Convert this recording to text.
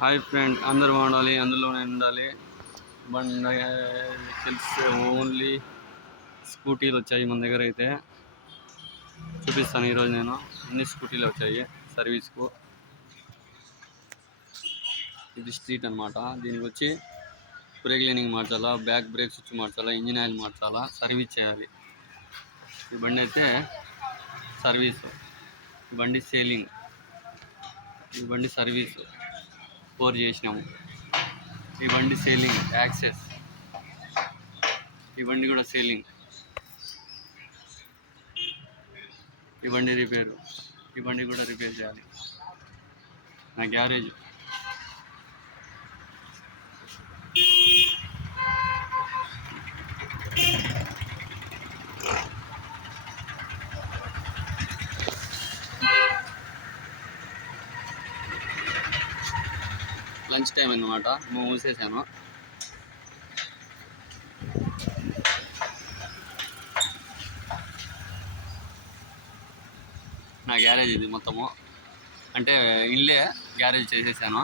Hi friend, అందరూ బాగుండాలి, అందులోనే ఉండాలి. బండి తెలిస్తే ఓన్లీ స్కూటీలు వచ్చాయి మన దగ్గర. అయితే చూపిస్తాను ఈరోజు నేను. అన్ని స్కూటీలు వచ్చాయి సర్వీస్కు. ఇది స్ట్రీట్ అనమాట. దీనికి వచ్చి బ్రేక్ లైనింగ్ మార్చాలా, బ్యాక్ బ్రేక్ స్విచ్ మార్చాలా, ఇంజిన్ ఆయిల్ మార్చాలా, సర్వీస్ చేయాలి. ఈ బండి అయితే సర్వీసు, ఈ బండి సేలింగ్, ఈ బండి సర్వీసు 4 చేసినాము. ఈ బండి సేలింగ్ యాక్సెస్, ఈ బండి కూడా సేలింగ్. ఈ బండి రిపేరు, ఈ బండి కూడా రిపేర్ చేయాలి. నా గ్యారేజ్. లంచ్ టైం అన్నమాట, మూసేసాను. నా గ్యారేజ్ ఇది మొత్తము, అంటే ఇల్లే గ్యారేజ్ చేసేసాను.